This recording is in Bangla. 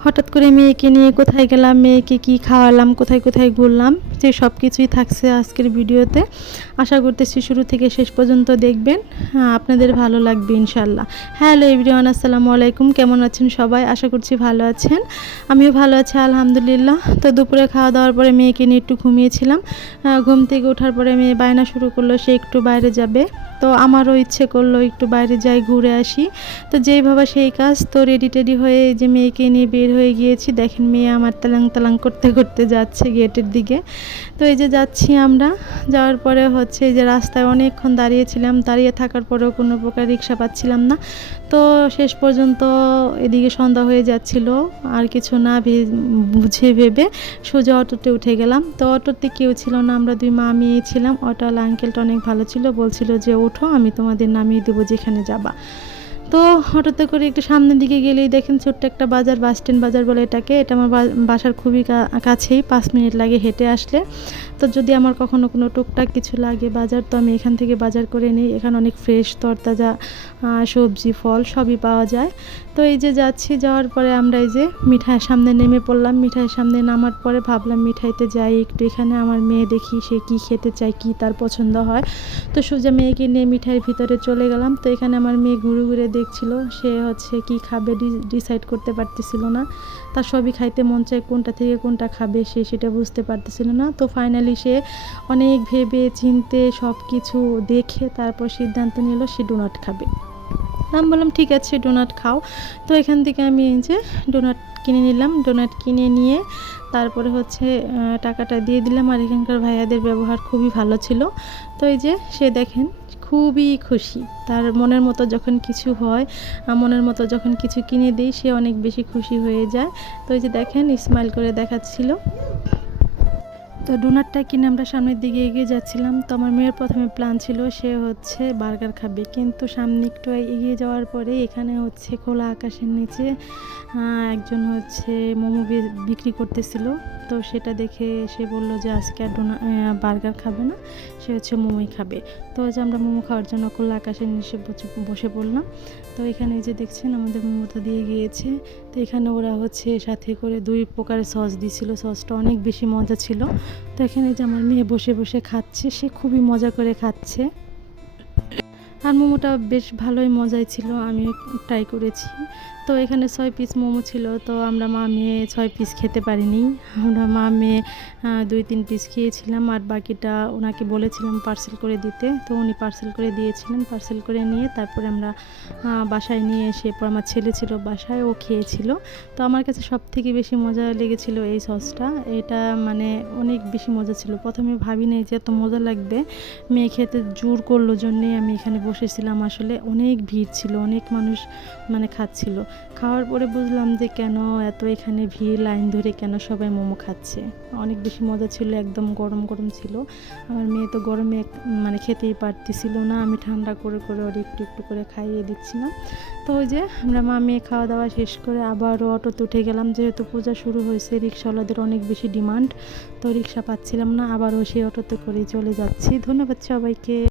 হঠাৎ করে মেয়েকে নিয়ে কোথায় গেলাম, মেয়েকে কি খাওয়ালাম, কোথায় কোথায় ঘুরলাম, যে সব কিছুই থাকছে আজকের ভিডিওতে। আশা করতেছি শুরু থেকে শেষ পর্যন্ত দেখবেন, আপনাদের ভালো লাগবে ইনশাল্লাহ। হ্যালো এভরিওয়ান, আসসালামু আলাইকুম। কেমন আছেন সবাই? আশা করছি ভালো আছেন। আমিও ভালো আছি আলহামদুলিল্লাহ। তো দুপুরে খাওয়া দাওয়ার পরে মেয়েকে নিয়ে একটু ঘুমিয়েছিলাম। ঘুম থেকে ওঠার পরে মেয়ে বায়না শুরু করলো সে একটু বাইরে যাবে। তো আমারও ইচ্ছে করলো একটু বাইরে যাই, ঘুরে আসি। তো যেইভাবে সেই কাজ, তো রেডি টেডি হয়ে যে মেয়েকে নিয়ে বের হয়ে গিয়েছি। দেখেন মেয়ে আমার তালাং তালাং করতে করতে যাচ্ছে গেটের দিকে। তো এই যে যাচ্ছি আমরা। যাওয়ার পরে হচ্ছে এই যে রাস্তায় অনেকক্ষণ দাঁড়িয়েছিলাম, দাঁড়িয়ে থাকার পরেও কোনো প্রকার রিক্সা পাচ্ছিলাম না। তো শেষ পর্যন্ত এদিকে সন্ধ্যা হয়ে যাচ্ছিল, আর কিছু না বুঝে ভেবে সোজা অটোতে উঠে গেলাম। তো অটোতে কেউ ছিল না, আমরা দুই মা মেয়ে ছিলাম। অটোওয়ালা আঙ্কেলটা অনেক ভালো ছিল, বলছিল যে ওঠো, আমি তোমাদের নামিয়ে দেবো যেখানে যাবা। তো অটোতে করে একটু সামনের দিকে গেলেই দেখেন ছোট্ট একটা বাজার, বাস স্ট্যান্ড বাজার বলে এটাকে। এটা আমার বাসার খুবই কাছেই, 5 মিনিট লাগে হেঁটে আসলে। তো যদি আমার কখনো কোনো টুকটাক কিছু লাগে বাজার, তো আমি এখান থেকে বাজার করে নিই। এখানে অনেক ফ্রেশ তরতাজা সবজি ফল সবই পাওয়া যায়। তো এই যে যাচ্ছি, যাওয়ার পরে আমরা এই যে মিঠাইয়ের সামনে নেমে পড়লাম। মিঠাইয়ের সামনে নামার পরে ভাবলাম মিঠাইতে যাই একটু, এখানে আমার মেয়ে দেখি সে কি খেতে চায়, কি তার পছন্দ হয়। তো সোজা মেয়েকে নিয়ে মিঠাইয়ের ভিতরে চলে গেলাম। তো এখানে আমার মেয়ে ঘুরে ঘুরে দেখছিল, সে হচ্ছে কি খাবে ডিসাইড করতে পারতেছিল না। তার সবই খাইতে মন চায়, কোনটা থেকে কোনটা খাবে সে সেটা বুঝতে পারতেছিল না। তো ফাইনালি সে অনেক ভেবে চিনতে সব কিছু দেখে তারপর সিদ্ধান্ত নিল সে ডোনাট খাবে। আমি বললাম ঠিক আছে ডোনাট খাও। তো এখান থেকে আমি এই যে ডোনাট কিনে নিলাম। ডোনাট কিনে নিয়ে তারপরে হচ্ছে টাকাটা দিয়ে দিলাম। আর এখানকার ভাইয়াদের ব্যবহার খুবই ভালো ছিল। তো এই যে সে দেখেন খুবই খুশি, তার মনের মতো যখন কিছু হয়, মনের মতো যখন কিছু কিনে দিই সে অনেক বেশি খুশি হয়ে যায়। তো এই যে দেখেন স্মাইল করে দেখাচ্ছিল। তো ডোনাটটা কিনে আমরা সামনের দিকে এগিয়ে যাচ্ছিলাম। তো আমার মেয়ের প্রথমে প্ল্যান ছিল সে হচ্ছে বার্গার খাবে, কিন্তু সামনে একটু এগিয়ে যাওয়ার পরে এখানে হচ্ছে খোলা আকাশের নিচে একজন হচ্ছে মোমো বিক্রি করতেছিল। তো সেটা দেখে সে বললো যে আজকে আর বার্গার খাবে না, সে হচ্ছে মোমোই খাবে। তো যে আমরা মোমো খাওয়ার জন্য খোলা আকাশের নিচে বসে পড়লাম। তো এখানে যে দেখছেন আমাদের মোমোটা দিয়ে গিয়েছে। তো এখানে ওরা হচ্ছে সাথে করে 2 প্রকারের সস দিয়েছিল, সসটা অনেক বেশি মজা ছিল। তো এখানে যে আমার মেয়ে বসে বসে খাচ্ছে, সে খুবই মজা করে খাচ্ছে। আর মোমোটা বেশ ভালোই মজাই ছিল, আমি ট্রাই করেছি। তো এখানে 6 পিস মোমো ছিল। তো আমরা মা মেয়ে 6 পিস খেতে পারিনি, আমরা মা মেয়ে 2-3 পিস খেয়েছিলাম। আর বাকিটা ওনাকে বলেছিলাম পার্সেল করে দিতে, তো উনি পার্সেল করে দিয়েছিলেন। পার্সেল করে নিয়ে তারপরে আমরা বাসায় নিয়ে এসে, পর আমার ছেলে ছিল বাসায়, ও খেয়েছিল। তো আমার কাছে সব থেকে বেশি মজা লেগেছিল এই সসটা। এটা মানে অনেক বেশি মজা ছিল। প্রথমে ভাবি নাই যে এত মজা লাগবে, মেয়ে খেতে জোর করলো জন্যেই আমি এখানে বসেছিলাম। আসলে অনেক ভিড় ছিল, অনেক মানুষ মানে খাচ্ছিল। খাওয়ার পরে বুঝলাম যে কেন এত এখানে ভিড়, লাইন ধরে কেন সবাই মোমো খাচ্ছে। অনেক বেশি মজা ছিল, একদম গরম গরম ছিল। আমার মেয়ে তো গরমে মানে খেতেই পারতেছিল না, আমি ঠান্ডা করে করে ওর একটু একটু করে খাইয়ে দিচ্ছিলাম। তো ওই যে আমরা মা মেয়ে খাওয়া দাওয়া শেষ করে আবারও অটোতে উঠে গেলাম, যেহেতু পূজা শুরু হয়েছে, রিক্সাওয়ালাদের অনেক বেশি ডিমান্ড। তো রিক্সা পাচ্ছিলাম না, আবারও সেই অটোতে করেই চলে যাচ্ছি। ধন্যবাদ সবাইকে।